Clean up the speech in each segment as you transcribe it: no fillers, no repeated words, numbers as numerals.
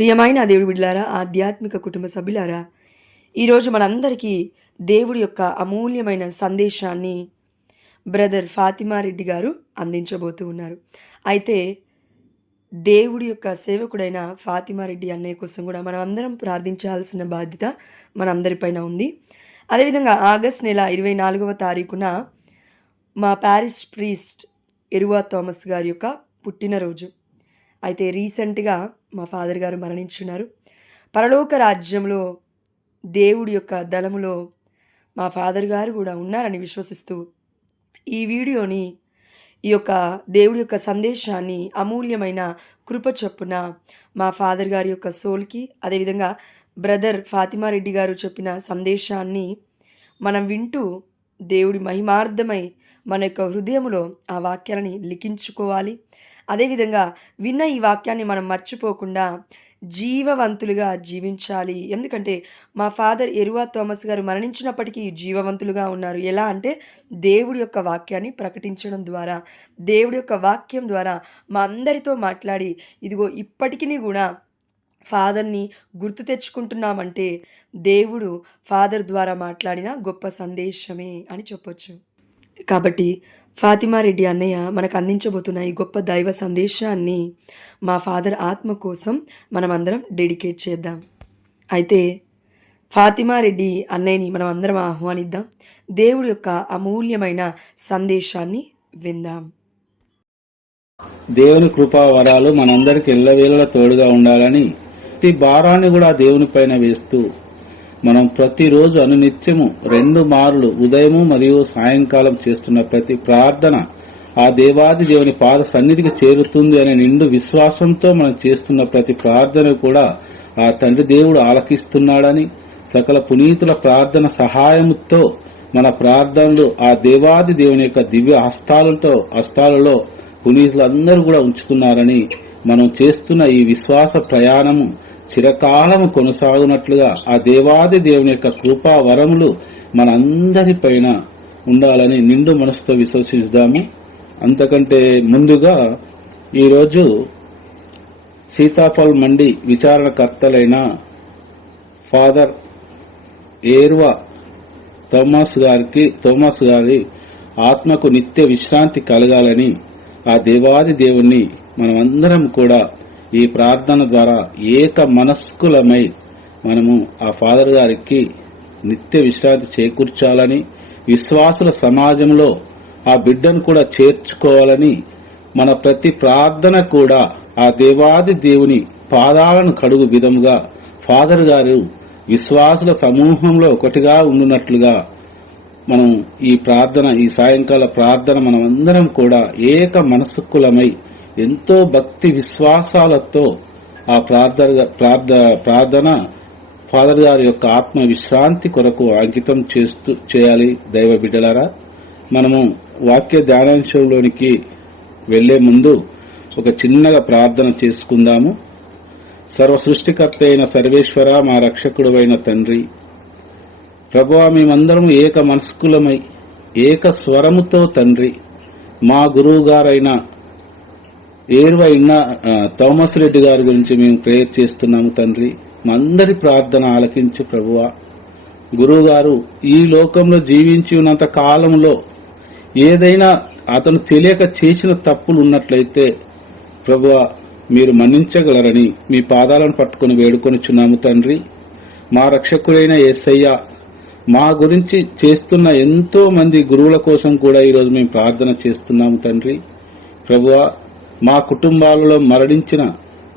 ప్రియమైన దేవుడి బిడ్డలారా, ఆధ్యాత్మిక కుటుంబ సభ్యులారా, ఈరోజు మనందరికీ దేవుడి యొక్క అమూల్యమైన సందేశాన్ని బ్రదర్ ఫాతిమా రెడ్డి గారు అందించబోతూ ఉన్నారు. అయితే దేవుడి యొక్క సేవకుడైన ఫాతిమా రెడ్డి అన్నయ్య కోసం కూడా మనం అందరం ప్రార్థించాల్సిన బాధ్యత మనందరిపైన ఉంది. అదేవిధంగా ఆగస్ట్ నెల 24వ తారీఖున మా పారిష్ ప్రీస్ట్ ఎరువా థామస్ గారి యొక్క పుట్టినరోజు. అయితే రీసెంట్గా మా ఫాదర్ గారు మరణించున్నారు. పరలోక రాజ్యంలో దేవుడి యొక్క దళములో మా ఫాదర్ గారు కూడా ఉన్నారని విశ్వసిస్తూ ఈ వీడియోని, ఈ యొక్క దేవుడి యొక్క సందేశాన్ని అమూల్యమైన కృప చొప్పున మా ఫాదర్ గారి యొక్క సోల్కి, అదేవిధంగా బ్రదర్ ఫాతిమా రెడ్డి గారు చెప్పిన సందేశాన్ని మనం వింటూ దేవుడి మహిమార్థమై మన యొక్క హృదయములో ఆ వాక్యాలని లిఖించుకోవాలి. అదేవిధంగా విన్న ఈ వాక్యాన్ని మనం మర్చిపోకుండా జీవవంతులుగా జీవించాలి. ఎందుకంటే మా ఫాదర్ ఎరువా థామస్ గారు మరణించినప్పటికీ జీవవంతులుగా ఉన్నారు. ఎలా అంటే దేవుడి యొక్క వాక్యాన్ని ప్రకటించడం ద్వారా, దేవుడి యొక్క వాక్యం ద్వారా మా అందరితో మాట్లాడి, ఇదిగో ఇప్పటికీ కూడా ఫాదర్ని గుర్తు తెచ్చుకుంటున్నామంటే దేవుడు ఫాదర్ ద్వారా మాట్లాడిన గొప్ప సందేశమే అని చెప్పొచ్చు. కాబట్టి ఫాతిమా రెడ్డి అన్నయ్య మనకు అందించబోతున్న ఈ గొప్ప దైవ సందేశాన్ని మా ఫాదర్ ఆత్మ కోసం మనమందరం డెడికేట్ చేద్దాం. అయితే ఫాతిమా రెడ్డి అన్నయ్యని మనం అందరం ఆహ్వానిద్దాం. దేవుడి యొక్క అమూల్యమైన సందేశాన్ని విందాం. దేవుని కృపా వరాలు మనందరికి ఎల్లవేళలా తోడుగా ఉండాలని ప్రతి భారాన్ని కూడా దేవుని పైన వేస్తూ మనం ప్రతిరోజు అనునిత్యము 2 మార్లు ఉదయము మరియు సాయంకాలం చేస్తున్న ప్రతి ప్రార్థన ఆ దేవాది దేవుని పాద సన్నిధికి చేరుతుంది అనే నిండు విశ్వాసంతో మనం చేస్తున్న ప్రతి ప్రార్థన కూడా ఆ తండ్రి దేవుడు ఆలకిస్తున్నాడని, సకల పునీతుల ప్రార్థన సహాయంతో మన ప్రార్థనలు ఆ దేవాది దేవుని యొక్క దివ్య హస్తాలలో పునీతులందరూ కూడా ఉంచుతున్నారని, మనం చేస్తున్న ఈ విశ్వాస ప్రయాణము చిరకాలము కొనసాగునట్లుగా ఆ దేవాది దేవుని యొక్క కృపా వరములు మనందరిపైన ఉండాలని నిండు మనసుతో విశ్వసిద్దాము. అంతకంటే ముందుగా ఈరోజు సీతాఫల్ మండి విచారణకర్తలైన ఫాదర్ ఏర్వా థామస్ గారి ఆత్మకు నిత్య విశ్రాంతి కలగాలని ఆ దేవాది దేవుణ్ణి మనమందరం కూడా ఈ ప్రార్థన ద్వారా ఏక మనస్కులమై మనము ఆ ఫాదర్ గారికి నిత్య విశ్రాంతి చేకూర్చాలని, విశ్వాసుల సమాజంలో ఆ బిడ్డను కూడా చేర్చుకోవాలని, మన ప్రతి ప్రార్థన కూడా ఆ దేవాది దేవుని పాదాలను కడుగు విధముగా ఫాదర్ గారు విశ్వాసుల సమూహంలో ఒకటిగా ఉండునట్లుగా మనం ఈ సాయంకాల ప్రార్థన మనమందరం కూడా ఏక మనస్కులమై ఎంతో భక్తి విశ్వాసాలతో ఆ ప్రార్థన ఫాదర్ గారి యొక్క ఆత్మ విశ్రాంతి కొరకు అంకితం చేయాలి. దైవ బిడ్డలారా, మనము వాక్య ధ్యానాంశంలోనికి వెళ్లే ముందు ఒక చిన్నగా ప్రార్థన చేసుకుందాము. సర్వ సృష్టికర్త అయిన సర్వేశ్వర, మా రక్షకుడు అయిన తండ్రి, ప్రభువా, మేమందరం ఏక మనస్కులమై ఏక స్వరముతో తండ్రి మా గురువు గారైన ఏర్వా థామస్ రెడ్డి గారి గురించి మేము ప్రేయర్ చేస్తున్నాము తండ్రి. మా అందరి ప్రార్థన ఆలకించి ప్రభువా, గురువు గారు ఈ లోకంలో జీవించి ఉన్నంత కాలంలో ఏదైనా అతను తెలియక చేసిన తప్పులు ఉన్నట్లయితే ప్రభువా మీరు మన్నించగలరని మీ పాదాలను పట్టుకుని వేడుకొనిచున్నాము తండ్రి. మా రక్షకుడైన యేసయ్య, మా గురించి చేస్తున్న ఎంతో మంది గురువుల కోసం కూడా ఈరోజు మేము ప్రార్థన చేస్తున్నాము తండ్రి. ప్రభువా, మా కుటుంబాలలో మరణించిన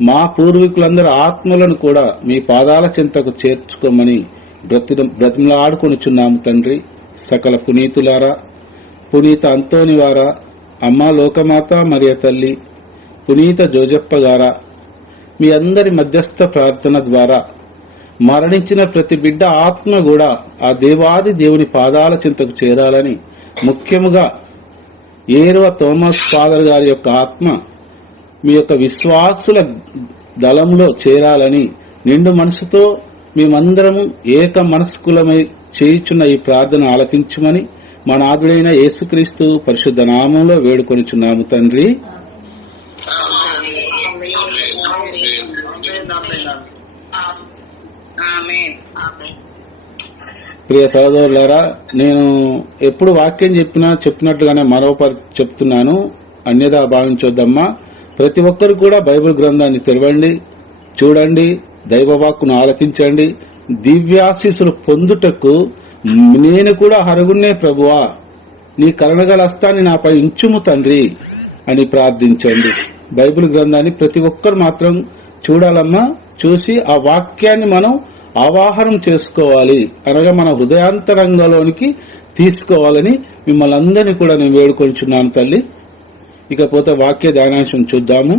మా పూర్వీకులందరి ఆత్మలను కూడా మీ పాదాల చెంతకు చేర్చుకోమని బ్రతిమలాడుకొనిచున్నాము తండ్రి. సకల పునీతులారా, పునీత అంతోని వారా, అమ్మ లోకమాత మరియ తల్లి, పునీత జోజప్ప గారా, మీ అందరి మధ్యస్థ ప్రార్థన ద్వారా మరణించిన ప్రతి బిడ్డ ఆత్మ కూడా ఆ దేవాది దేవుని పాదాల చెంతకు చేరాలని, ముఖ్యముగా ఏర్వా థామస్ ఫాదర్ గారి యొక్క ఆత్మ మీ యొక్క విశ్వాసుల దళంలో చేరాలని నిండు మనసుతో మేమందరము ఏక మనస్కులమై చేయుచున్న ఈ ప్రార్థన ఆలకించమని మా నాథుడైన యేసుక్రీస్తు పరిశుద్ధ నామంలో వేడుకొనిచున్నాము తండ్రి. ఆమేన్. ఆమేన్. ప్రియ సహోదరులారా, నేను ఎప్పుడు వాక్యం చెప్పినట్లుగానే మరోపరి చెప్తున్నాను, అన్యదా భావించొద్దమ్మా. ప్రతి ఒక్కరు కూడా బైబిల్ గ్రంథాన్ని తెరవండి, చూడండి, దైవవాక్కును ఆలకించండి. దివ్యాశీస్సులు పొందుటకు నేను కూడా అర్హున్నే ప్రభువా, నీ కరుణగల హస్తాన్ని నాపై ఉంచుము తండ్రి అని ప్రార్థించండి. బైబిల్ గ్రంథాన్ని ప్రతి ఒక్కరు మాత్రం చూడాలమ్మా. చూసి ఆ వాక్యాన్ని మనం ఆవాహనం చేసుకోవాలి, అనగా మన హృదయాంతరంగంలోనికి తీసుకోవాలని మిమ్మల్ని అందరినీ కూడా నేను వేడుకొంచున్నాను తల్లి. ఇకపోతే వాక్య ధ్యానాంశం చూద్దాము.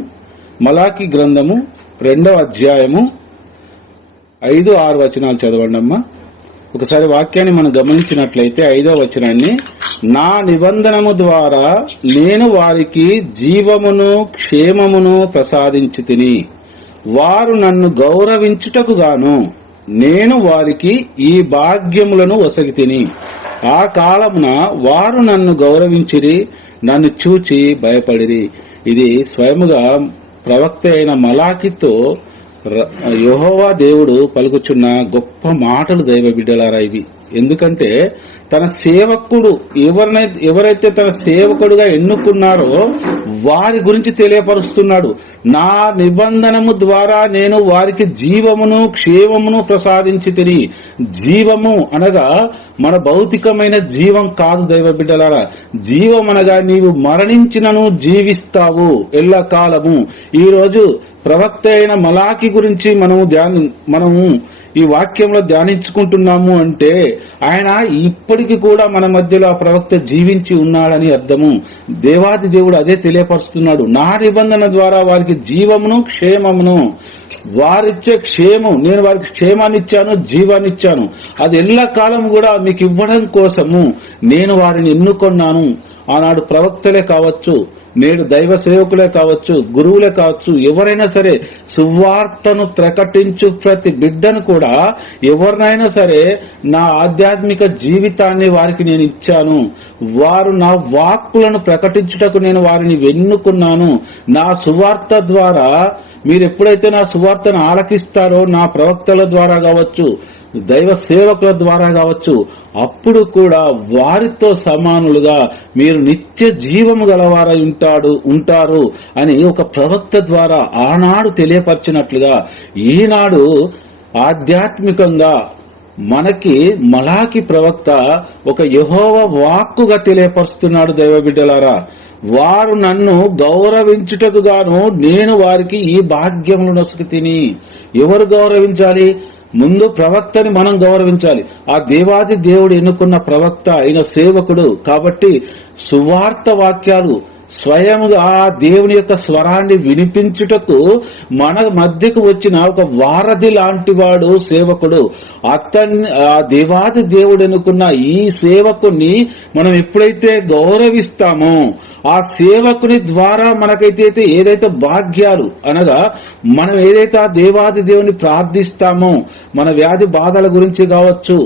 మలాకి గ్రంథము 2వ అధ్యాయము 5-6 వచనాలు చదవండి అమ్మా. ఒకసారి వాక్యాన్ని మనం గమనించినట్లయితే 5వ వచనాన్ని, నా నిబంధనము ద్వారా నేను వారికి జీవమును క్షేమమును ప్రసాదించి తిని, వారు నన్ను గౌరవించుటకు గాను నేను వారికి ఈ భాగ్యములను ఒసగి తిని, ఆ కాలమున వారు నన్ను గౌరవించిరి, నన్ను చూచి భయపడిరి. ఇది స్వయముగా ప్రవక్త అయిన మలాకితో యెహోవా దేవుడు పలుకుచున్న గొప్ప మాటలు దైవ బిడ్డలారా ఇవి. ఎందుకంటే తన సేవకుడు ఎవరైతే తన సేవకుడుగా ఎన్నుకున్నారో వారి గురించి తెలియపరుస్తున్నాడు. నా నిబంధనము ద్వారా నేను వారికి జీవమును క్షేమమును ప్రసాదించి తిని. జీవము అనగా మన భౌతికమైన జీవం కాదు దైవ బిడ్డలారా. జీవం అనగా నీవు మరణించినను జీవిస్తావు ఎల్లకాలము. ఈ రోజు ప్రవక్త అయిన మలాకి గురించి మనము ఈ వాక్యంలో ధ్యానించుకుంటున్నాము అంటే ఆయన ఇప్పటికి కూడా మన మధ్యలో ఆ ప్రవక్త జీవించి ఉన్నాడని అర్థము. దేవాది దేవుడు అదే తెలియపరుస్తున్నాడు. నా నిబంధన ద్వారా వారికి జీవమును క్షేమమును, వారిచ్చే క్షేమం, నేను వారికి క్షేమాన్ని ఇచ్చాను, జీవాన్ని ఇచ్చాను. అది ఎల్లకాలం కూడా మీకు ఇవ్వడం కోసము నేను వారిని ఎన్నుకొన్నాను. ఆనాడు ప్రవక్తలే కావచ్చు, నేడు దైవ సేవకులే కావచ్చు, గురువులే కావచ్చు, ఎవరైనా సరే సువార్తను ప్రకటించు ప్రతి బిడ్డను కూడా ఎవరినైనా సరే నా ఆధ్యాత్మిక జీవితాన్ని వారికి నేను ఇచ్చాను. వారు నా వాక్కులను ప్రకటించుటకు నేను వారిని ఎన్నుకున్నాను. నా సువార్త ద్వారా మీరు ఎప్పుడైతే నా సువార్తను ఆలకిస్తారో, నా ప్రవక్తల ద్వారా కావచ్చు, దైవ సేవకుల ద్వారా కావచ్చు, అప్పుడు కూడా వారితో సమానులుగా మీరు నిత్య జీవము గలవారై ఉంటారు అని ఒక ప్రవక్త ద్వారా ఆనాడు తెలియపరిచినట్లుగా ఈనాడు ఆధ్యాత్మికంగా మనకి మలాకి ప్రవక్త ఒక యెహోవా వాక్కుగా తెలియపరుస్తున్నాడు. దైవ బిడ్డలారా, వారు నన్ను గౌరవించుటకు గాను నేను వారికి ఈ భాగ్యములను నొసగి తిని. ఎవరు గౌరవించాలి? ముందు ప్రవక్తని మనం గౌరవించాలి. ఆ దేవాది దేవుడు ఎన్నుకున్న ప్రవక్త అయిన సేవకుడు కాబట్టి సువార్త వాక్యాలు స్వయముగా ఆ దేవుని యొక్క స్వరాన్ని వినిపించుటకు మన మధ్యకు వచ్చిన ఒక వారధి లాంటి వాడు సేవకుడు. ఆ దేవాది దేవుడు ఎన్నుకున్న ఈ సేవకుని మనం ఎప్పుడైతే గౌరవిస్తామో, ఆ సేవకుని ద్వారా మనకైతే ఏదైతే భాగ్యాలు అనగా మనం ఏదైతే ఆ దేవాది దేవుని ప్రార్థిస్తామో, మన వ్యాధి బాధల గురించి కావచ్చు,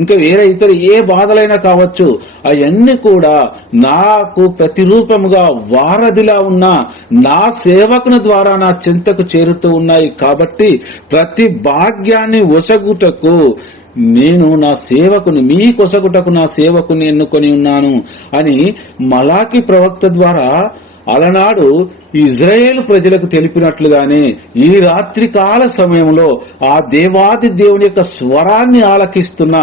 ఇంకా వేరే ఇతర ఏ బాధలైనా కావచ్చు, అవన్నీ కూడా నాకు ప్రతిరూపముగా వారధిలా ఉన్న నా సేవకుని ద్వారా నా చింతకు చేరుతూ ఉన్నాయి. కాబట్టి ప్రతి భాగ్యాన్ని ఒసగుటకు నేను నా సేవకుని, మీ కొసగుటకు నా సేవకుని ఎన్నుకొని ఉన్నాను అని మలాకి ప్రవక్త ద్వారా అలనాడు ఇజ్రాయేలు ప్రజలకు తెలిపినట్లుగానే ఈ రాత్రి కాల సమయంలో ఆ దేవాది దేవుని యొక్క స్వరాన్ని ఆలకిస్తున్న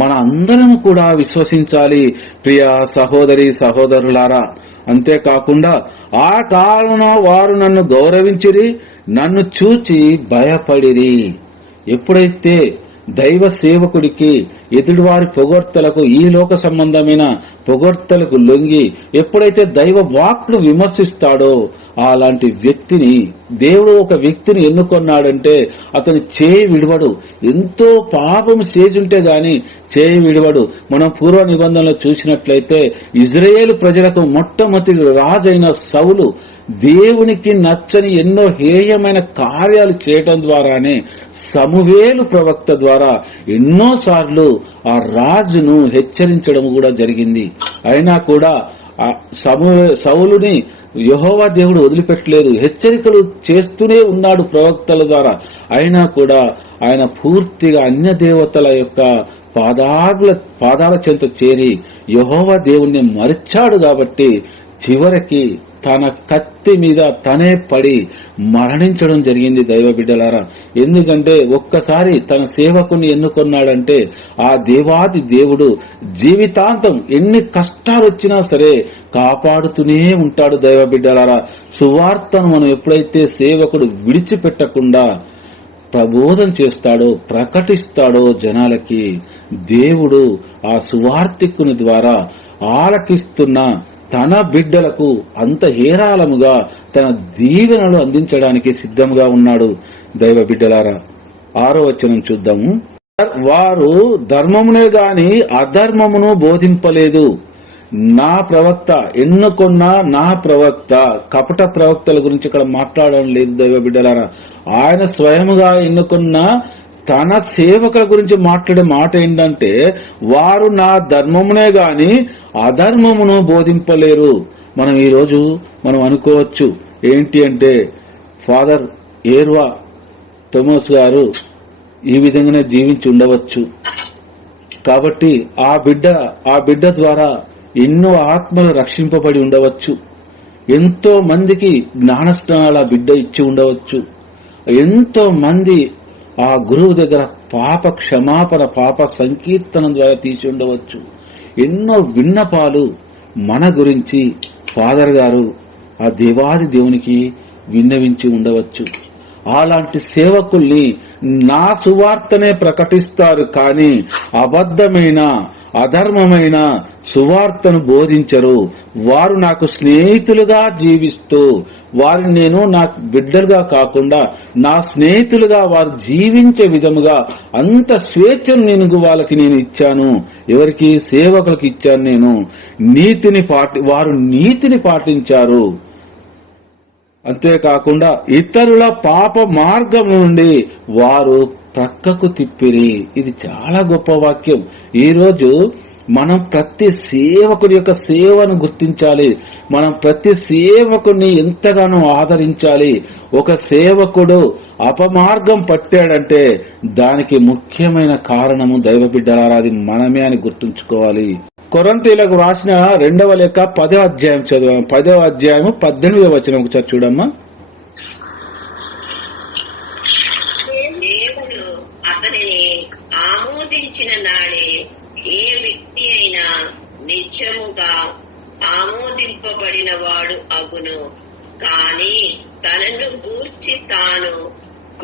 మన అందరం కూడా విశ్వసించాలి ప్రియ సహోదరి సహోదరులారా. అంతేకాకుండా ఆ కాలంలో వారు నన్ను గౌరవించిరి, నన్ను చూచి భయపడిరి. ఎప్పుడైతే దైవ సేవకుడికి ఎదుటివారి పొగడ్తలకు, ఈ లోక సంబంధమైన పొగడ్తలకు లొంగి ఎప్పుడైతే దైవ వాక్కును విమర్శిస్తాడో అలాంటి వ్యక్తిని దేవుడు ఒక వ్యక్తిని ఎన్నుకొన్నాడంటే అతని చేయి విడవడు. ఎంతో పాపం చేస్తుంటే గాని చేయి విడవడు. మనం పూర్వ నిబంధనలో చూసినట్లయితే ఇజ్రాయేలు ప్రజలకు మొట్టమొదటి రాజైన సౌలు దేవునికి నచ్చని ఎన్నో హేయమైన కార్యాలు చేయటం ద్వారానే సమూయేలు ప్రవక్త ద్వారా ఎన్నోసార్లు ఆ రాజును హెచ్చరించడం కూడా జరిగింది. అయినా కూడా సౌలుని యెహోవా దేవుడు వదిలిపెట్టలేదు, హెచ్చరికలు చేస్తూనే ఉన్నాడు ప్రవక్తల ద్వారా. అయినా కూడా ఆయన పూర్తిగా అన్య దేవతల యొక్క పాదాల చెంత చేరి యెహోవా దేవుణ్ణి మరిచాడు. కాబట్టి చివరికి తన కత్తి మీద తనే పడి మరణించడం జరిగింది దైవ బిడ్డలారా. ఎందుకంటే ఒక్కసారి తన సేవకుని ఎన్నుకున్నాడంటే ఆ దేవాది దేవుడు జీవితాంతం ఎన్ని కష్టాలు వచ్చినా సరే కాపాడుతూనే ఉంటాడు దైవ బిడ్డలారా. సువార్తను మనం ఎప్పుడైతే సేవకుడు విడిచిపెట్టకుండా ప్రబోధన చేస్తాడో, ప్రకటిస్తాడో జనాలకి, దేవుడు ఆ సువార్తికుని ద్వారా ఆలకిస్తున్న తన బిడ్డలకు అంత హేరాళముగా తన దీవెనలు అందించడానికి సిద్ధంగా ఉన్నాడు దైవ బిడ్డలారా. 6వ వచనం చూద్దాము. వారు ధర్మమునే గాని అధర్మమును బోధింపలేదు. నా ప్రవక్త, ఎన్నుకున్న నా ప్రవక్త, కపట ప్రవక్తల గురించి ఇక్కడ మాట్లాడడం లేదు దైవ బిడ్డలారా. ఆయన స్వయముగా ఎన్నుకున్న తన సేవకుల గురించి మాట్లాడే మాట ఏంటంటే, వారు నా ధర్మమునే గాని అధర్మమును బోధింపలేరు. మనం ఈరోజు అనుకోవచ్చు ఏంటి అంటే, ఫాదర్ ఏర్వా థోమస్ గారు ఈ విధంగానే జీవించి ఉండవచ్చు, కాబట్టి ఆ బిడ్డ ద్వారా ఎన్నో ఆత్మలు రక్షింపబడి ఉండవచ్చు, ఎంతో మందికి జ్ఞానస్నానాల బిడ్డ ఇచ్చి ఉండవచ్చు, ఎంతో మంది ఆ గురువు దగ్గర పాప క్షమాపణ, పాప సంకీర్తనం ద్వారా తీసి ఉండవచ్చు. ఎన్నో విన్నపాలు మన గురించి ఫాదర్ గారు ఆ దేవాది దేవునికి విన్నవించి ఉండవచ్చు. అలాంటి సేవకుల్ని నా సువార్తనే ప్రకటిస్తారు, కానీ అబద్ధమైన అధర్మమైన సువార్తను బోధించరు. వారు నాకు స్నేహితులుగా జీవిస్తూ, వారిని నేను నా బిడ్డలుగా కాకుండా నా స్నేహితులుగా వారు జీవించే విధముగా అంత స్వేచ్ఛను వాళ్ళకి నేను ఇచ్చాను. ఎవరికి? సేవకులకు ఇచ్చాను నేను. వారు నీతిని పాటించారు. అంతేకాకుండా ఇతరుల పాప మార్గం నుండి వారు ప్రక్కకు తిప్పిరి. ఇది చాలా గొప్ప వాక్యం. ఈరోజు మనం ప్రతి సేవకుడి యొక్క సేవను గుర్తించాలి. మనం ప్రతి సేవకుడిని ఎంతగానో ఆదరించాలి. ఒక సేవకుడు అపమార్గం పట్టాడంటే దానికి ముఖ్యమైన కారణము దైవ బిడ్డలారా, అది మనమే అని గుర్తుంచుకోవాలి. కొరింథీయులకు రాసిన 2వ లేఖ 10వ అధ్యాయం చదువు. 10వ అధ్యాయము 18వ వచనం ఒకసారి చూడమ్మా. దేవుడు అతనిని ఆమోదించిన నాడే ఏ వ్యక్తి అయినా నిత్యముగా ఆమోదింపబడిన వాడు అగును. కాని తనను గూర్చి తాను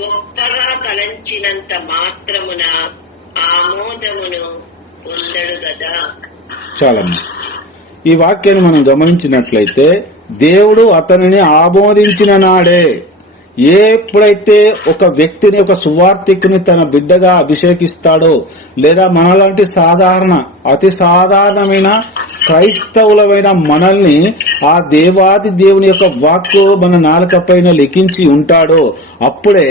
గొప్పగా తలంచినంత మాత్రమున ఆమోదమును పొందడు గదా. చాలమ్మా. ఈ వాక్యాన్ని మనం గమనించినట్లయితే, దేవుడు అతనిని ఆమోదించిన నాడే, ఎప్పుడైతే ఒక వ్యక్తిని, ఒక సువార్తికుని తన బిడ్డగా అభిషేకిస్తాడో, లేదా మనలాంటి అతి సాధారణమైన క్రైస్తవులమైన మనల్ని ఆ దేవాది దేవుని యొక్క వాక్కు మన నాలుక పైన లిఖించి ఉంటాడో, అప్పుడే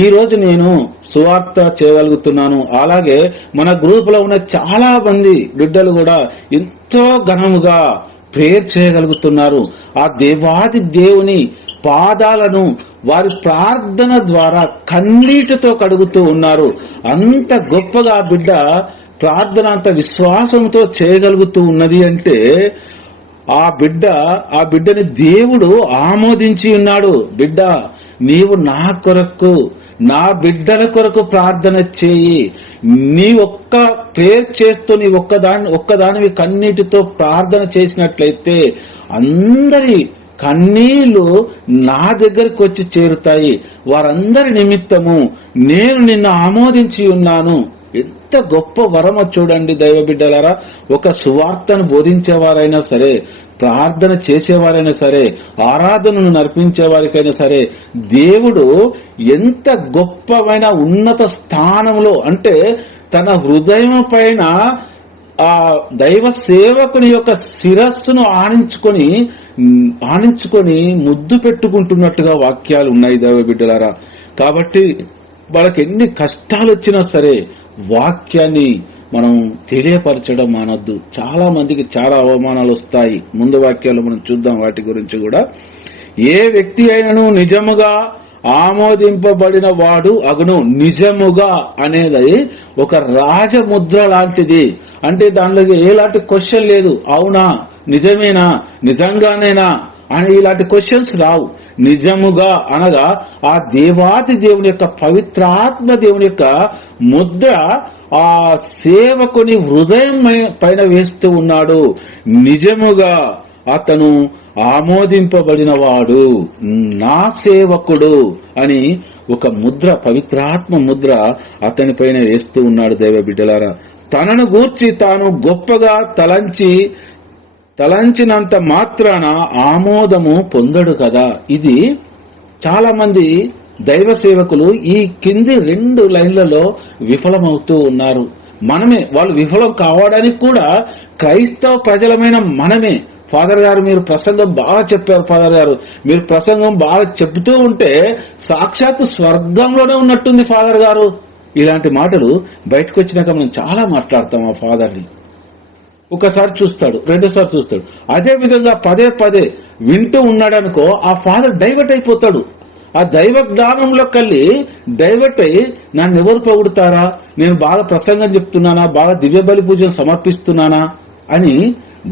ఈ రోజు నేను సువార్త చేయగలుగుతున్నాను. అలాగే మన గ్రూప్ లో ఉన్న చాలా మంది బిడ్డలు కూడా ఎంతో ఘనముగా ప్రేయర్ చేయగలుగుతున్నారు. ఆ దేవాది దేవుని పాదాలను వారి ప్రార్థన ద్వారా కన్నీటితో కడుగుతూ ఉన్నారు. అంత గొప్పగా ఆ బిడ్డ ప్రార్థన అంత విశ్వాసంతో చేయగలుగుతూ ఉన్నది అంటే ఆ బిడ్డని దేవుడు ఆమోదించి ఉన్నాడు. బిడ్డ, నీవు నా కొరకు, నా బిడ్డల కొరకు ప్రార్థన చేయి. నీ ఒక్క ప్రేయర్ చేస్తూ నీ ఒక్కదానివి కన్నీటితో ప్రార్థన చేసినట్లయితే అందరి కన్నీళ్లు నా దగ్గరకు వచ్చి చేరుతాయి. వారందరి నిమిత్తము నేను నిన్ను ఆమోదించి ఉన్నాను. ఎంత గొప్ప వరమ చూడండి దైవ బిడ్డలారా. ఒక సువార్తను బోధించేవారైనా సరే, ప్రార్థన చేసేవారైనా సరే, ఆరాధనను నర్పించే వారికైనా సరే, దేవుడు ఎంత గొప్పమైన ఉన్నత స్థానంలో, అంటే తన హృదయం పైన ఆ దైవ సేవకుని యొక్క శిరస్సును ఆనించుకొని ముద్దు పెట్టుకుంటున్నట్టుగా వాక్యాలు ఉన్నాయి దైవ బిడ్డలారా. కాబట్టి వాళ్ళకి ఎన్ని కష్టాలు వచ్చినా సరే వాక్యాన్ని మనం తెలియపరచడం మానొద్దు. చాలా మందికి చాలా అవమానాలు వస్తాయి. ముందు వాక్యాలు మనం చూద్దాం వాటి గురించి కూడా. ఏ వ్యక్తి అయినను నిజముగా ఆమోదింపబడిన వాడు అగును. నిజముగా అనేది ఒక రాజముద్ర లాంటిది. అంటే దానిలో ఎలాంటి క్వశ్చన్ లేదు. అవునా, నిజమేనా, నిజంగానేనా అని ఇలాంటి క్వశ్చన్స్ రావు. నిజముగా అనగా ఆ దేవాది దేవుని యొక్క పవిత్రాత్మ దేవుని యొక్క ముద్ర ఆ సేవకుని హృదయం పైన వేస్తూ ఉన్నాడు. నిజముగా అతను ఆమోదింపబడిన వాడు, నా సేవకుడు అని ఒక ముద్ర, పవిత్రాత్మ ముద్ర అతని పైన వేస్తూ ఉన్నాడు. దైవ బిడ్డలారా, తనను గూర్చి తాను గొప్పగా తలంచినంత మాత్రాన ఆమోదము పొందడు కదా. ఇది చాలా మంది దైవ సేవకులు ఈ కింది 2 లైన్లలో విఫలమవుతూ ఉన్నారు. వాళ్ళు విఫలం కావడానికి కూడా క్రైస్తవ ప్రజలమైన మనమే. ఫాదర్ గారు, మీరు ప్రసంగం బాగా చెప్పారు. ఫాదర్ గారు, మీరు ప్రసంగం బాగా చెబుతూ ఉంటే సాక్షాత్తు స్వర్గంలోనే ఉన్నట్టుంది ఫాదర్ గారు. ఇలాంటి మాటలు బయటకు వచ్చినాక మనం చాలా మాట్లాడతాం. ఆ ఫాదర్ని ఒకసారి చూస్తాడు, రెండోసారి చూస్తాడు, అదే విధంగా పదే పదే వింటూ ఉన్నాడనుకో, ఆ ఫాదర్ డైవర్ట్ అయిపోతాడు. ఆ దైవ జ్ఞానంలో కల్లి డైవర్ట్ అయ్యి నన్ను ఎవరు పొగుడుతారా, నేను బాగా ప్రసంగం చెప్తున్నానా, బాగా దివ్య బలి పూజలు సమర్పిస్తున్నానా అని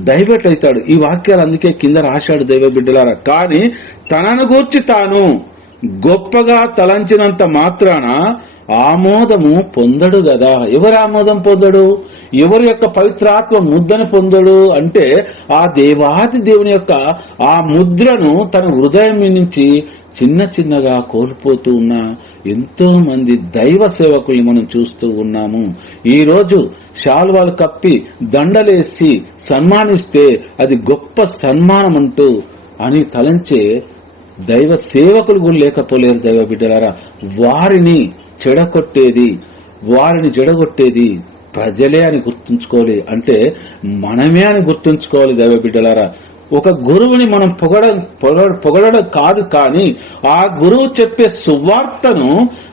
డైవర్ట్ అవుతాడు. ఈ వాక్యాలు అందుకే కింద రాశాడు దైవ బిడ్డలారా. కానీ తనను గూర్చి తాను గొప్పగా తలంచినంత మాత్రాన ఆమోదము పొందడు కదా. ఎవరు ఆమోదం పొందడు? ఎవరి యొక్క పవిత్రాత్మ ముద్రను పొందడు అంటే ఆ దేవాది దేవుని యొక్క ఆ ముద్రను తన హృదయం నుంచి చిన్న చిన్నగా కోల్పోతూ ఉన్న ఎంతో మంది దైవ సేవకుల్ని మనం చూస్తూ ఉన్నాము. ఈ రోజు శాల్వాలు కప్పి దండలేసి సన్మానిస్తే అది గొప్ప సన్మానం అంటూ అని తలంచే దైవ సేవకులు కూడా లేకపోలేరు. దైవ బిడ్డలారా, వారిని జడగొట్టేది ప్రజలే అని గుర్తుంచుకోవాలి. అంటే మనమే అని గుర్తుంచుకోవాలి. దైవ బిడ్డలారా, ఒక గురువుని మనం పొగడడం కాదు, కానీ ఆ గురువు చెప్పే సువార్తను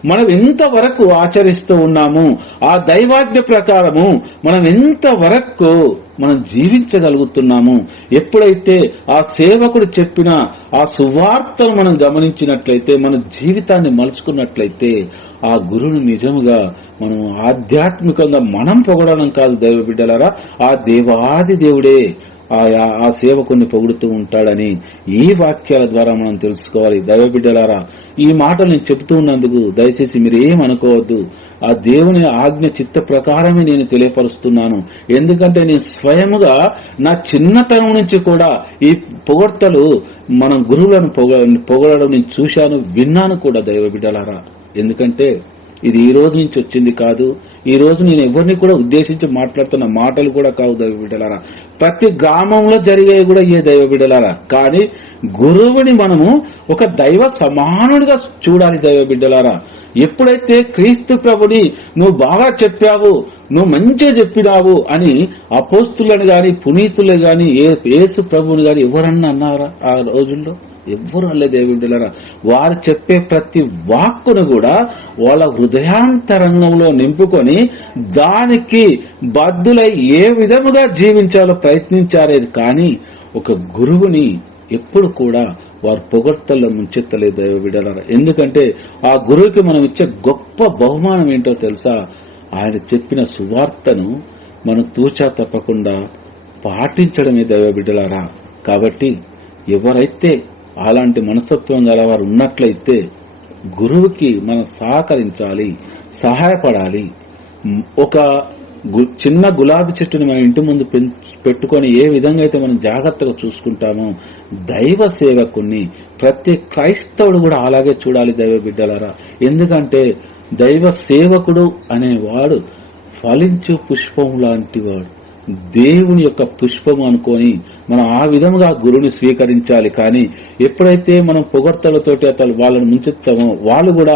మనం ఎంతవరకు ఆచరిస్తూ ఉన్నాము, ఆ దైవాజ్ఞ ప్రకారము మనం ఎంతవరకు మనం జీవించగలుగుతున్నాము. ఎప్పుడైతే ఆ సేవకుడు చెప్పిన ఆ సువార్తను మనం గమనించినట్లయితే, మన జీవితాన్ని మలుచుకున్నట్లయితే, ఆ గురువుని నిజముగా మనం ఆధ్యాత్మికంగా మనం పొగడడం కాదు దైవ బిడ్డలారా, ఆ దేవాది దేవుడే ఆ సేవకుని పొగుడుతూ ఉంటాడని ఈ వాక్యాల ద్వారా మనం తెలుసుకోవాలి. దైవ బిడ్డలారా, ఈ మాటలు నేను చెబుతూ ఉన్నందుకు దయచేసి మీరు ఏమనుకోవద్దు. ఆ దేవుని ఆజ్ఞ చిత్త ప్రకారమే నేను తెలియపరుస్తున్నాను. ఎందుకంటే నేను స్వయముగా నా చిన్నతనం నుంచి కూడా ఈ పొగడ్తలు మనం గురువులను పొగడడం నేను చూశాను, విన్నాను కూడా దైవ బిడ్డలారా. ఎందుకంటే ఇది ఈ రోజు నుంచి వచ్చింది కాదు. ఈ రోజు నేను ఎవరిని కూడా ఉద్దేశించి మాట్లాడుతున్న మాటలు కూడా కావు దైవ బిడ్డలారా. ప్రతి గ్రామంలో జరిగేవి కూడా ఏ దైవ బిడ్డలారా. కానీ గురువుని మనము ఒక దైవ సమానుడిగా చూడాలి దైవ బిడ్డలారా. ఎప్పుడైతే క్రీస్తు ప్రభుని నువ్వు బాగా చెప్పావు, నువ్వు మంచిగా చెప్పినావు అని అపోస్తులను గాని పునీతులు గాని యేసు ప్రభుని గాని ఎవరన్నా అన్నారా? ఆ రోజుల్లో ఎవ్వరు అల్లే దేవుడిలారా. వారు చెప్పే ప్రతి వాక్కును కూడా వాళ్ళ హృదయాంతరంగంలో నింపుకొని దానికి బద్దులై ఏ విధముగా జీవించాలో ప్రయత్నించారే. కానీ ఒక గురువుని ఎప్పుడు కూడా వారు పొగడ్తల్లో ముంచెత్తలేదు దైవ బిడ్డలారా. ఎందుకంటే ఆ గురువుకి మనం ఇచ్చే గొప్ప బహుమానం ఏంటో తెలుసా? ఆయన చెప్పిన సువార్తను మనం తూచా తప్పకుండా పాటించడమే దైవ బిడ్డలారా. కాబట్టి ఎవరైతే అలాంటి మనస్తత్వం గల వారు ఉన్నట్లయితే గురువుకి మనం సహకరించాలి, సహాయపడాలి. ఒక చిన్న గులాబీ చెట్టుని మన ఇంటి ముందు పెట్టుకొని ఏ విధంగా అయితే మనం జాగ్రత్తగా చూసుకుంటామో, దైవ సేవకుని ప్రతి క్రైస్తవుడు కూడా అలాగే చూడాలి దైవ బిడ్డలారా. ఎందుకంటే దైవ సేవకుడు అనేవాడు ఫలించు పుష్పం లాంటి వాడు, దేవుని యొక్క పుష్పం అనుకొని మనం ఆ విధంగా గురువుని స్వీకరించాలి. కానీ ఎప్పుడైతే మనం పొగడ్తలతోటి అతను వాళ్ళని ముంచెత్తామో, వాళ్ళు కూడా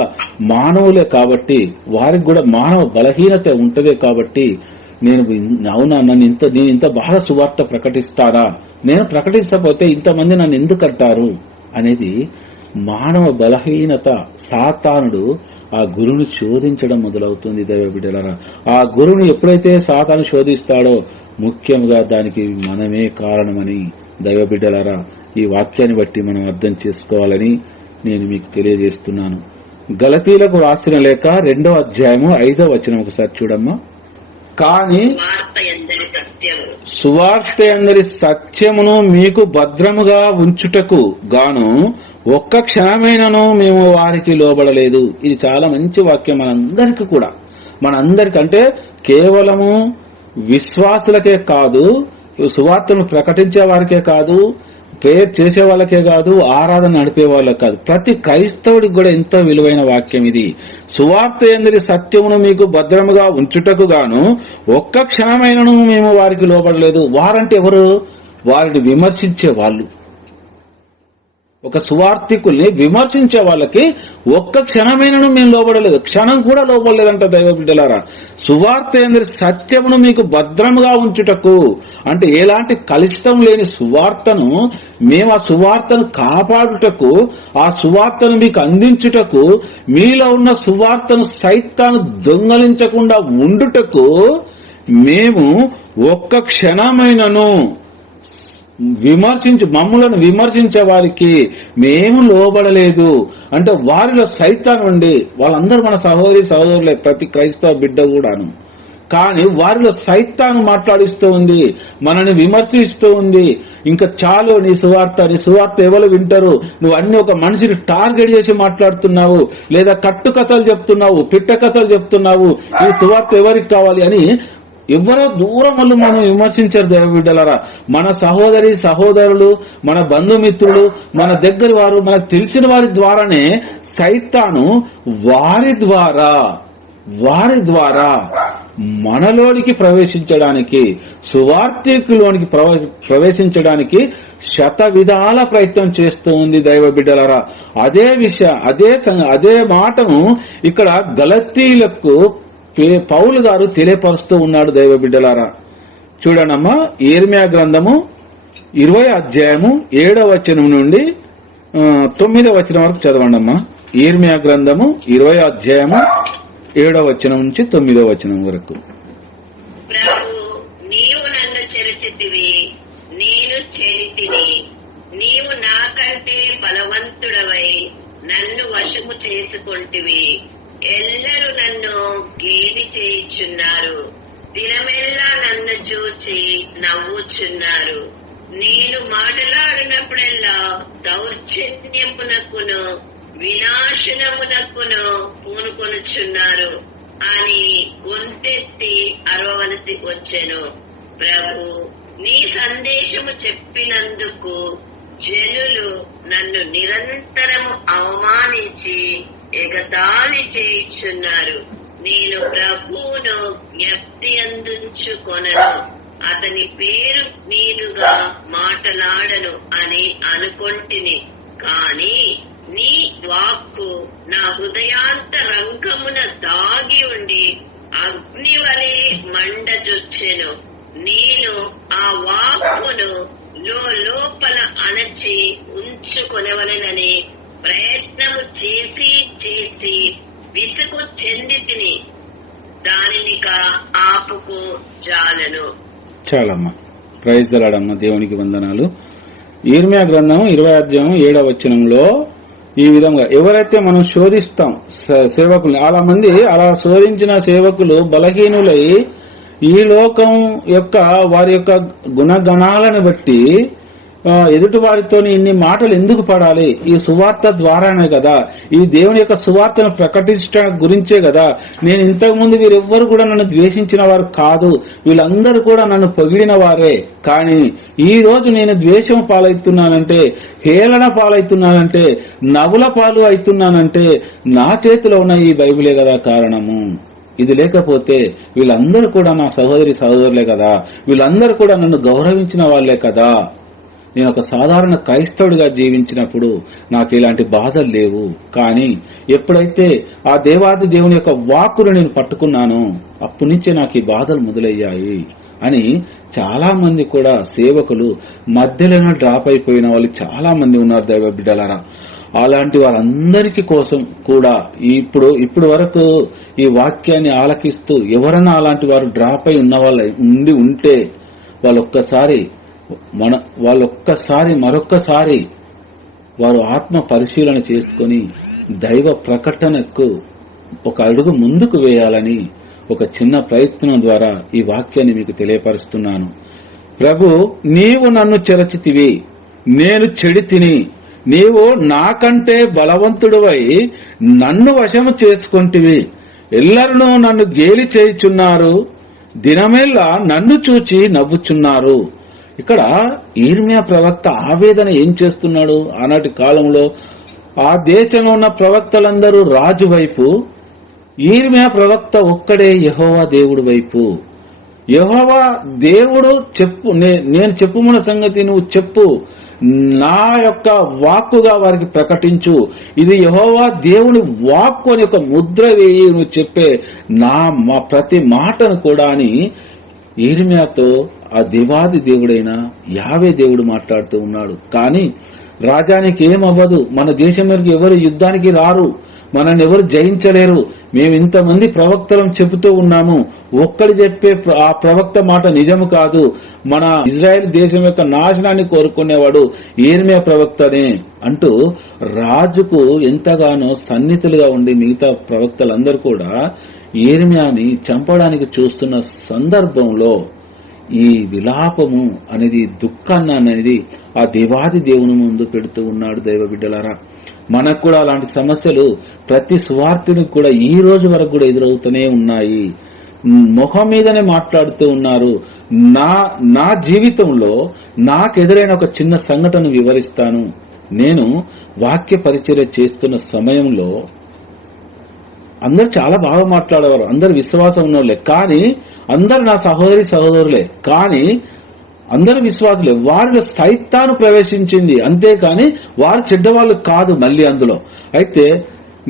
మానవులే కాబట్టి వారికి కూడా మానవ బలహీనత ఉంటదే. కాబట్టి అవునా, నేను ఇంత బాగా సువార్త ప్రకటిస్తారా, నేను ప్రకటించకపోతే ఇంతమంది నన్ను ఎందుకు అంటారు అనేది మానవ బలహీనత. సాతానుడు ఆ గురువుని శోధించడం మొదలవుతుంది దైవ బిడ్డలారా. ఆ గురువుని ఎప్పుడైతే సాతాను శోధిస్తాడో ముఖ్యంగా దానికి మనమే కారణమని దైవ బిడ్డలారా ఈ వాక్యాన్ని బట్టి మనం అర్థం చేసుకోవాలని నేను మీకు తెలియజేస్తున్నాను. గలతీలకు రాసిన లేఖ 2వ అధ్యాయము 5వ వచనం ఒకసారి చూడమ్మా. కాని సువార్త అందరి సత్యమును మీకు భద్రముగా ఉంచుటకు గాను ఒక్క క్షణమైనను మేము వారికి లోబడలేదు. ఇది చాలా మంచి వాక్యం మనందరికీ కూడా. మనందరికంటే కేవలము విశ్వాసులకే కాదు, సువార్తను ప్రకటించే వారికే కాదు, ప్రేయర్ చేసే వాళ్ళకే కాదు, ఆరాధన నడిపే వాళ్ళకే కాదు, ప్రతి క్రైస్తవుడికి కూడా ఎంతో విలువైన వాక్యం ఇది. సువార్త యందలి సత్యమును మీకు భద్రముగా ఉంచుటకు గాను ఒక్క క్షణమైనను మేము వారికి లోబడలేదు. వారంటే ఎవరు? వారిని విమర్శించే వాళ్ళు. ఒక సువార్థికుల్ని విమర్శించే వాళ్ళకి ఒక్క క్షణమైనను మేము లోబడలేదు, క్షణం కూడా లోబడలేదంట దైవ బిడ్డలారా. సువార్త యందలి సత్యమును మీకు భద్రముగా ఉంచుటకు అంటే ఎలాంటి కలుషితం లేని సువార్తను మేము ఆ సువార్తను కాపాడుటకు, ఆ సువార్తను మీకు అందించుటకు, మీలో ఉన్న సువార్తను సైతాను దొంగలించకుండా ఉండుటకు మేము ఒక్క క్షణమైనను మమ్ములను విమర్శించే వారికి మేము లోబడలేదు. అంటే వారిలో సైతాన్ ఉండి, వాళ్ళందరూ మన సహోదరులే, ప్రతి క్రైస్తవ బిడ్డ కూడాను. కానీ వారిలో సైతాను మాట్లాడిస్తూ ఉంది, మనని విమర్శిస్తూ ఉంది. ఇంకా చాలు నీ సువార్త ఎవరు వింటారు, నువ్వు అన్ని ఒక మనిషిని టార్గెట్ చేసి మాట్లాడుతున్నావు, లేదా కట్టుకథలు చెప్తున్నావు, పిట్ట కథలు చెప్తున్నావు, ఈ సువార్త ఎవరికి కావాలి అని ఎవరో దూరం వాళ్ళు మనం విమర్శించారు దేవ బిడ్డలారా. మన సహోదరులు, మన బంధుమిత్రులు, మన దగ్గర వారు, మనకు తెలిసిన వారి ద్వారానే సైతాను వారి ద్వారా మనలోనికి ప్రవేశించడానికి, సువార్థికులోనికి ప్రవేశించడానికి శత విధాల ప్రయత్నం చేస్తూ ఉంది దైవ బిడ్డలారా. అదే మాటను ఇక్కడ గలతీలకు పౌలు గారు తెలియపరుస్తూ ఉన్నాడు దైవ బిడ్డలారా. చూడనమ్మా, యిర్మీయా గ్రంథము 20వ అధ్యాయము 7వ వచనం నుండి 9వ వచనం వరకు చదవండి అమ్మా. యిర్మీయా గ్రంథము 20వ అధ్యాయము 7వ వచనం నుంచి 9వ వచనం వరకు. ప్రభు, నీవు నన్ను చెరచితివి, నేను చెరితిని. నీవు నాకంటే బలవంతుడవై నన్ను వశము చేసుకొంటివి. ఎల్లరూ నన్ను గేలి చేయుచున్నారు, దినమెల్లా నన్ను చూచి నవ్వుచున్నారు. నేను మాట్లాడినప్పుడల్లా దౌర్జన్యమునకును వినాశనమునకును పూనుకొనుచున్నారు అని గొంతెత్తి అరవవలసి వచ్చెను. ప్రభు, నీ సందేశము చెప్పినందుకు జనులు నన్ను నిరంతరము అవమానించి ఎగతాళి చేయుచున్నారు. నేను ప్రభువును జ్ఞప్తి అందుంచుకొనను, అతని పేరు మీదుగా మాటలాడను అని అనుకొంటిని. కాని నీ వాక్కు నా హృదయాంతరంగమున దాగి ఉండి అగ్నివలే మండజొచ్చెను. నేను ఆ వాక్కును లోపల అణచి ఉంచుకొనవలెనని ప్రయత్నము చేసి విసుగు చెంది తిని దానినిక ఆపుకు జాలను. చాలమ్మా, ప్రైజ్ ది లార్డ్ అమ్మా, దేవునికి వందనాలు. యిర్మీయా గ్రంథం 20వ అధ్యాయం 7వ వచనంలో ఈ విధంగా ఎవరైతే మనం శోధిస్తాం సేవకుల్ని, అలా శోధించిన సేవకులు బలహీనులై ఈ లోకం యొక్క వారి యొక్క గుణగణాలను బట్టి ఎదుటి వారితో ఇన్ని మాటలు ఎందుకు పడాలి, ఈ సువార్త ద్వారానే కదా, ఈ దేవుని యొక్క సువార్తను ప్రకటించడం గురించే కదా. నేను ఇంతకుముందు వీరెవ్వరు కూడా నన్ను ద్వేషించిన వారు కాదు, వీళ్ళందరూ కూడా నన్ను పొగిడిన వారే. కానీ ఈ రోజు నేను ద్వేషం పాలవుతున్నానంటే, హేళన పాలవుతున్నానంటే, నవ్వుల పాలు అవుతున్నానంటే నా చేతిలో ఉన్న ఈ బైబిలే కదా కారణము. ఇది లేకపోతే వీళ్ళందరూ కూడా నా సహోదరులే కదా, వీళ్ళందరూ కూడా నన్ను గౌరవించిన వాళ్లే కదా. నేను ఒక సాధారణ క్రైస్తవుడిగా జీవించినప్పుడు నాకు ఇలాంటి బాధలు లేవు. కానీ ఎప్పుడైతే ఆ దేవాది దేవుని యొక్క వాక్కును నేను పట్టుకున్నానో అప్పటి నుంచే నాకు ఈ బాధలు మొదలయ్యాయి అని చాలా మంది కూడా సేవకులు మధ్యలోనే డ్రాప్ అయిపోయిన వాళ్ళు చాలా మంది ఉన్నారు దైవ బిడ్డలారా. అలాంటి వారందరికీ కోసం కూడా ఇప్పుడు వరకు ఈ వాక్యాన్ని ఆలకిస్తూ ఎవరైనా అలాంటి వారు డ్రాప్ అయి ఉన్న వాళ్ళు ఉంటే వాళ్ళొక్కసారి మరొక్కసారి వారు ఆత్మ పరిశీలన చేసుకొని దైవ ప్రకటనకు ఒక అడుగు ముందుకు వేయాలని ఒక చిన్న ప్రయత్నం ద్వారా ఈ వాక్యాన్ని మీకు తెలియపరుస్తున్నాను. ప్రభు, నీవు నన్ను చెరచితివి, నేను చెడితిని, నీవు నాకంటే బలవంతుడివై నన్ను వశము చేసుకొంటివి, ఎల్లరూ నన్ను గేలి చేయుచున్నారు, దినమెల్లా నన్ను చూచి నవ్వుచున్నారు. ఇక్కడ యిర్మీయా ప్రవక్త ఆవేదన ఏం చేస్తున్నాడు? ఆనాటి కాలంలో ఆ దేశంలో ఉన్న ప్రవక్తలందరూ రాజు వైపు, యిర్మీయా ప్రవక్త ఒక్కడే యెహోవా దేవుడి వైపు. యెహోవా దేవుడు నేను చెప్పుమన్న సంగతి నువ్వు చెప్పు, నా యొక్క వాక్కుగా వారికి ప్రకటించు, ఇది యెహోవా దేవుని వాక్కు అని ఒక ముద్ర వేయి, నువ్వు చెప్పే మా ప్రతి మాటను కూడా అని యిర్మీయాతో ఆ దేవాది దేవుడైన యావే దేవుడు మాట్లాడుతూ ఉన్నాడు. కానీ రాజానికి ఏమవ్వదు, మన దేశం వరకు ఎవరు యుద్ధానికి రారు, మనల్ని ఎవరు జయించలేరు, మేము ఇంతమంది ప్రవక్తలను చెబుతూ ఉన్నాము, ఒక్కడి చెప్పే ఆ ప్రవక్త మాట నిజము కాదు, మన ఇజ్రాయెల్ దేశం యొక్క నాశనాన్ని కోరుకునేవాడు యిర్మీయా ప్రవక్తనే అంటూ రాజుకు ఎంతగానో సన్నిహితులుగా ఉండి మిగతా ప్రవక్తలందరూ కూడా యిర్మీయాని చంపడానికి చూస్తున్న సందర్భంలో ఈ విలాపము అనేది, దుఃఖాన్ని అనేది ఆ దేవాది దేవుని ముందు పెడుతూ ఉన్నాడు. దైవ బిడ్డలారా, మనకు కూడా అలాంటి సమస్యలు ప్రతి సువార్తినికి కూడా ఈ రోజు వరకు కూడా ఎదురవుతూనే ఉన్నాయి. ముఖం మీదనే మాట్లాడుతూ ఉన్నారు. నా జీవితంలో నాకు ఎదురైన ఒక చిన్న సంఘటన వివరిస్తాను. నేను వాక్య పరిచర్య చేస్తున్న సమయంలో అందరు చాలా బాగా మాట్లాడేవారు, అందరు విశ్వాసం ఉన్నవాళ్ళే, కానీ అందరు నా సహోదరులే, కానీ అందరు విశ్వాసులే. వారిలో సైతాను ప్రవేశించింది, అంతేకాని వారు చెడ్డవాళ్ళు కాదు. మళ్ళీ అందులో అయితే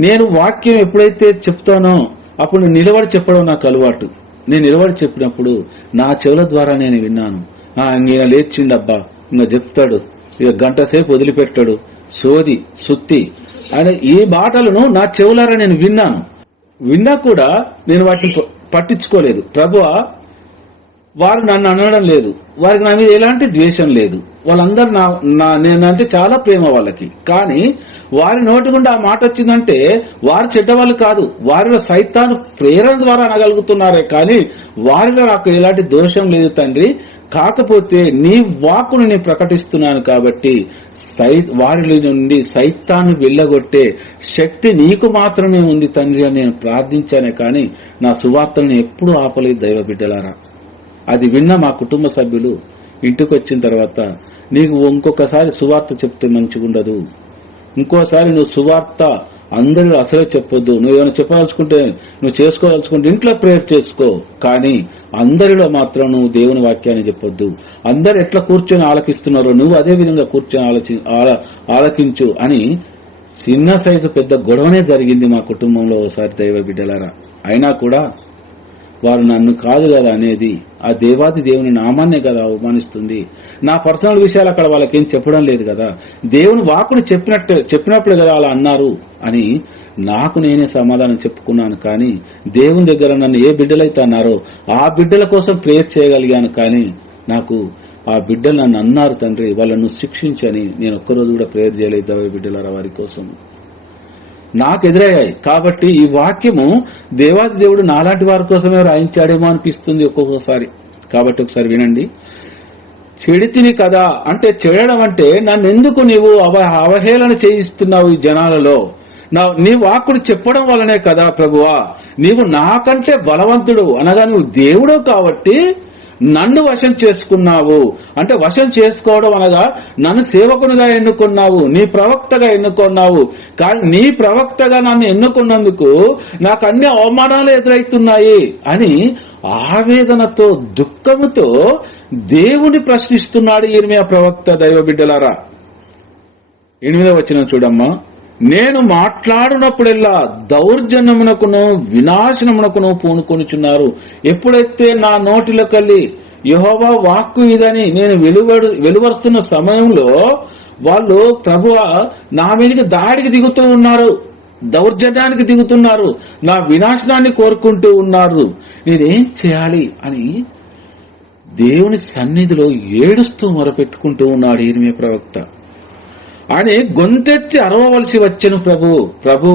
నేను వాక్యం ఎప్పుడైతే చెప్తానో అప్పుడు నిలబడి చెప్పడం నాకు అలవాటు. నేను నిలబడి చెప్పినప్పుడు నా చెవుల ద్వారా నేను విన్నాను, ఇంకా లేచిండబ్బా, ఇంకా చెప్తాడు, ఇక గంట సేపు వదిలిపెట్టాడు, సోది సుత్తి అనే ఈ మాటలను నా చెవులారా నేను విన్నా కూడా నేను వాటిని పట్టించుకోలేదు. ప్రభువా, వారు నన్ను అనడం లేదు, వారికి నా మీద ఎలాంటి ద్వేషం లేదు, వాళ్ళందరూ నేనంటే చాలా ప్రేమ వాళ్ళకి, కానీ వారి నోటి గుండా ఆ మాట వచ్చిందంటే వారు చెడ్డవాళ్ళు కాదు, వారిలో సైతాను ప్రేరణ ద్వారా అనగలుగుతున్నారే, కానీ వారిలో నాకు ఎలాంటి దోషం లేదు తండ్రి, కాకపోతే నీ వాక్కును నేను ప్రకటిస్తున్నాను కాబట్టి వారిలో నుండి సైతాన్ని వెళ్ళగొట్టే శక్తి నీకు మాత్రమే ఉంది తండ్రి అని నేను ప్రార్థించానే, కానీ నా సువార్తలను ఎప్పుడూ ఆపలేదు. దైవ బిడ్డలారా, అది విన్న మా కుటుంబ సభ్యులు ఇంటికి వచ్చిన తర్వాత, నీకు ఇంకొకసారి సువార్త చెప్తే మంచిగుండదు, ఇంకోసారి నువ్వు సువార్త అందరూ అసలే చెప్పొద్దు, నువ్వు ఏమైనా చెప్పదలుచుకుంటే నువ్వు చేసుకోదలుచుకుంటే ఇంట్లో ప్రేయర్ చేసుకో, కానీ అందరిలో మాత్రం నువ్వు దేవుని వాక్యాన్ని చెప్పొద్దు, అందరు ఎట్లా కూర్చొని ఆలకిస్తున్నారో నువ్వు అదే విధంగా కూర్చొని ఆలకించు అని చిన్న సైజు పెద్ద గొడవనే జరిగింది మా కుటుంబంలో ఒకసారి. దైవ బిడ్డలారా, అయినా కూడా వారు నన్ను కాదు కదా అనేది, ఆ దేవాది దేవుని నామాన్నే కదా అవమానిస్తుంది. నా పర్సనల్ విషయాలు అక్కడ వాళ్ళకేం చెప్పడం లేదు కదా, దేవుని వాక్కుని చెప్పినప్పుడు కదా అలా అన్నారు అని నాకు నేనే సమాధానం చెప్పుకున్నాను. కానీ దేవుని దగ్గర నన్ను ఏ బిడ్డలైతే అన్నారో ఆ బిడ్డల కోసం ప్రేయర్ చేయగలిగాను, కానీ నాకు ఆ బిడ్డలు నన్ను అన్నారు తండ్రి, వాళ్ళను శిక్షించని నేను ఒక్కరోజు కూడా ప్రేయర్ చేయలేదు. దైవ బిడ్డలారా, వారి కోసం నాకు ఎదురయ్యాయి. కాబట్టి ఈ వాక్యము దేవాది దేవుడు నాలాంటి వారి కోసమే రాయించాడేమో అనిపిస్తుంది ఒక్కొక్కసారి. కాబట్టి ఒకసారి వినండి. చెడితిని కదా అంటే, చెడడం అంటే నన్ను ఎందుకు నీవు అవహేళన చేయిస్తున్నావు ఈ జనాలలో, నీ వాక్కుడు చెప్పడం వల్లనే కదా ప్రభువా, నీవు నాకంటే బలవంతుడు అనగా నువ్వు దేవుడు కాబట్టి నన్ను వశం చేసుకున్నావు. అంటే వశం చేసుకోవడం అనగా నన్ను సేవకునిగా ఎన్నుకున్నావు, నీ ప్రవక్తగా ఎన్నుకున్నావు, కానీ నీ ప్రవక్తగా నన్ను ఎన్నుకున్నందుకు నాకు అన్ని అవమానాలు ఎదురవుతున్నాయి అని ఆవేదనతో దుఃఖముతో దేవుని ప్రశ్నిస్తున్నాడు యిర్మీయా ప్రవక్త. దైవ బిడ్డలారా, 8వ వచనం చూడమ్మా. నేను మాట్లాడినప్పుడెల్లా దౌర్జన్యమునకును వినాశనమునకును పూనుకొనుచున్నారు. ఎప్పుడైతే నా నోటిలోకెళ్ళి యెహోవా వాక్కు ఇదని నేను వెలువరుస్తున్న సమయంలో వాళ్ళు ప్రభువా నా మీదకి దాడికి దిగుతూ ఉన్నారు, దౌర్జన్యానికి దిగుతున్నారు, నా వినాశనాన్ని కోరుకుంటూ ఉన్నారు, నేనేం చేయాలి అని దేవుని సన్నిధిలో ఏడుస్తూ మొరపెట్టుకుంటూ ఉన్నాడు యిర్మీయా ప్రవక్త. అని గొంతెత్తి అరవవలసి వచ్చెను, ప్రభు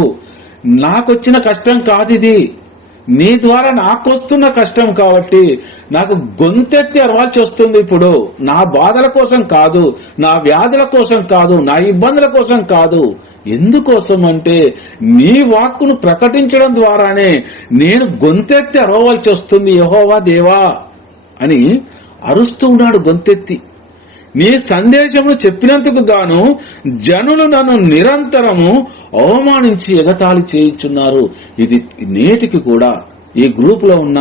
నాకొచ్చిన కష్టం కాదిది, నీ ద్వారా నాకు వస్తున్న కష్టం కాబట్టి నాకు గొంతెత్తి అరవాల్సి వస్తుంది. ఇప్పుడు నా బాధల కోసం కాదు, నా వ్యాధుల కోసం కాదు, నా ఇబ్బందుల కోసం కాదు. ఎందుకోసం అంటే నీ వాక్కును ప్రకటించడం ద్వారానే నేను గొంతెత్తి అరవవలసి వస్తుంది యెహోవా దేవా అని అరుస్తూ ఉన్నాడు గొంతెత్తి. నీ సందేశమును చెప్పినందుకు గాను జనులు నన్ను నిరంతరము అవమానించి ఎగతాళి చేయించున్నారు. ఇది నేటికి కూడా ఈ గ్రూపులో ఉన్న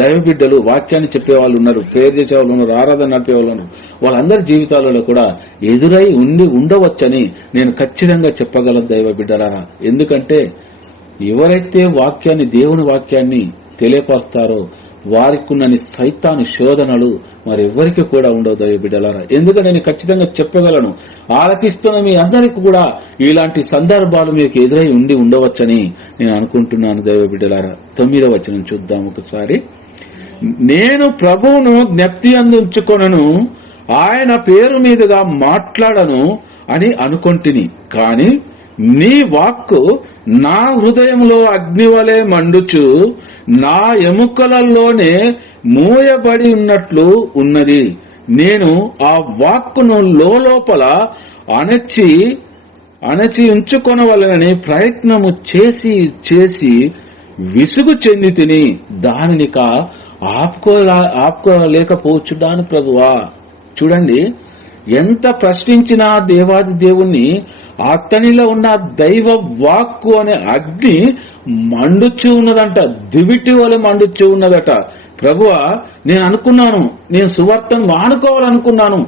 దైవ బిడ్డలు, వాక్యాన్ని చెప్పేవాళ్ళు ఉన్నారు, ప్రేయర్ చేసేవాళ్ళు ఉన్నారు, ఆరాధన నడిపేవాళ్ళు ఉన్నారు, వాళ్ళందరి జీవితాలలో కూడా ఎదురై ఉండవచ్చని నేను ఖచ్చితంగా చెప్పగలను దైవ బిడ్డలారా. ఎందుకంటే ఎవరైతే వాక్యాన్ని, దేవుని వాక్యాన్ని తెలియపరుస్తారో వారికి ఉన్నని సైతాను శోధనలు మరెవ్వరికి కూడా ఉండవు దైవ బిడ్డలారా. ఎందుకంటే నేను ఖచ్చితంగా చెప్పగలను, ఆలకిస్తున్న మీ అందరికీ కూడా ఇలాంటి సందర్భాలు మీకు ఎదురై ఉండవచ్చని నేను అనుకుంటున్నాను దైవ బిడ్డలారా. 9వ వచనం చూద్దాం ఒకసారి. నేను ప్రభువును జ్ఞప్తి అందించుకొనను, ఆయన పేరు మీదుగా మాట్లాడను అని అనుకొంటిని, కాని నీ వాక్కు నా హృదయంలో అగ్నివలే మండుచు నా ఎముకలలోనే మూయబడి ఉన్నట్లు ఉన్నది. నేను ఆ వాక్కును లోపల అణచి ఉంచుకొనవలనని ప్రయత్నము చేసి విసుగు చెంది తిని దానినిక ఆపుకోలేకపోవచ్చున్నాను ప్రభువా. చూడండి, ఎంత ప్రశ్నించినా దేవాది దేవుణ్ణి అతనిలో ఉన్న దైవ వాక్కు అనే అగ్ని మండుచూ ఉన్నదంట, దివిటి వలె మండుచూ ఉన్నదట. ప్రభువా, నేను అనుకున్నాను, నేను సువార్తను మానుకోవాలనుకున్నాను,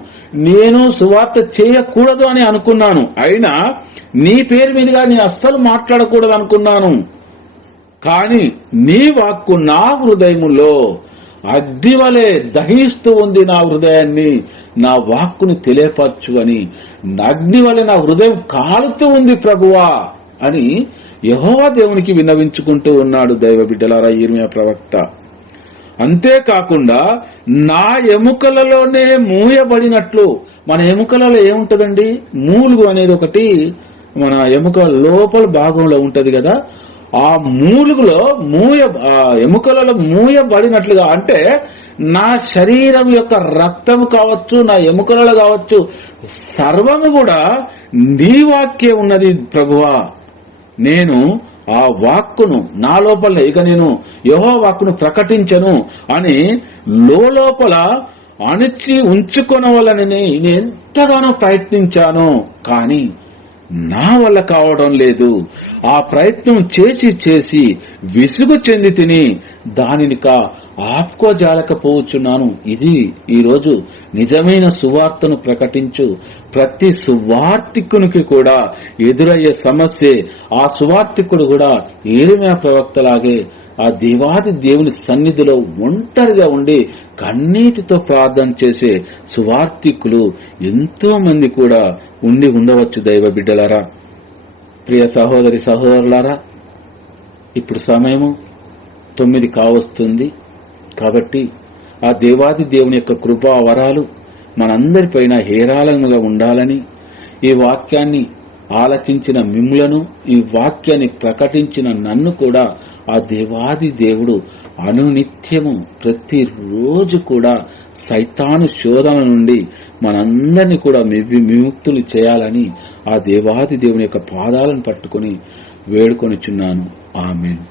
నేను సువార్త చేయకూడదు అని అనుకున్నాను, అయినా నీ పేరు మీదుగా నేను అస్సలు మాట్లాడకూడదు అనుకున్నాను, కానీ నీ వాక్కు నా హృదయములో అగ్ని వలె దహిస్తూ ఉంది నా హృదయాన్ని, నా వాక్కుని తెలియపరచు అని, అగ్ని వలె నా హృదయం కాలుతూ ఉంది ప్రభువా అని యెహోవా దేవునికి విన్నవించుకుంటూ ఉన్నాడు దైవ బిడ్డలారా యిర్మీయా ప్రవక్త. అంతేకాకుండా నా ఎముకలలోనే మూయబడినట్లు, మన ఎముకలలో ఏముంటదండి, మూలుగు అనేది ఒకటి మన ఎముక లోపల భాగంలో ఉంటది కదా, ఆ మూలుగులో ఎముకలలో మూయబడినట్లుగా, అంటే నా శరీరం యొక్క రక్తము కావచ్చు, నా ఎముకలలో కావచ్చు, సర్వము కూడా నీ వాక్యే ఉన్నది ప్రభువా. నేను ఆ వాక్కును నా లోపల ఇక నేను యెహోవా వాక్కును ప్రకటించను అని లోపల అణిచి ఉంచుకొనవలనని నేను ఎంతగానో ప్రయత్నించాను, కానీ నా వల్ల కావడం లేదు. ఆ ప్రయత్నం చేసి విసుగు చెంది తిని దానినిక ఆపుకోజాలకపోవచ్చున్నాను. ఇది ఈరోజు నిజమైన సువార్తను ప్రకటించు ప్రతి సువార్తికునికి కూడా ఎదురయ్యే సమస్యే. ఆ సువార్తికుడు కూడా యిర్మీయా ప్రవక్తలాగే ఆ దేవాది దేవుని సన్నిధిలో ఒంటరిగా ఉండి కన్నీటితో ప్రార్థన చేసే సువార్తికులు ఎంతో మంది కూడా ఉండవచ్చు దైవ బిడ్డలారా. ప్రియ సహోదరి సహోదరులారా, ఇప్పుడు సమయము 9 కావస్తుంది. కాబట్టి ఆ దేవాది దేవుని యొక్క కృపా వరాలు మనందరిపైన హేరాళముగా ఉండాలని, ఈ వాక్యాన్ని ఆలకించిన మిమ్ములను, ఈ వాక్యాన్ని ప్రకటించిన నన్ను కూడా ఆ దేవాది దేవుడు అనునిత్యము ప్రతిరోజు కూడా సైతాను శోధన నుండి మనందరినీ కూడా విముక్తులు చేయాలని ఆ దేవాది దేవుని యొక్క పాదాలను పట్టుకొని వేడుకొనిచున్నాను. ఆమేన్.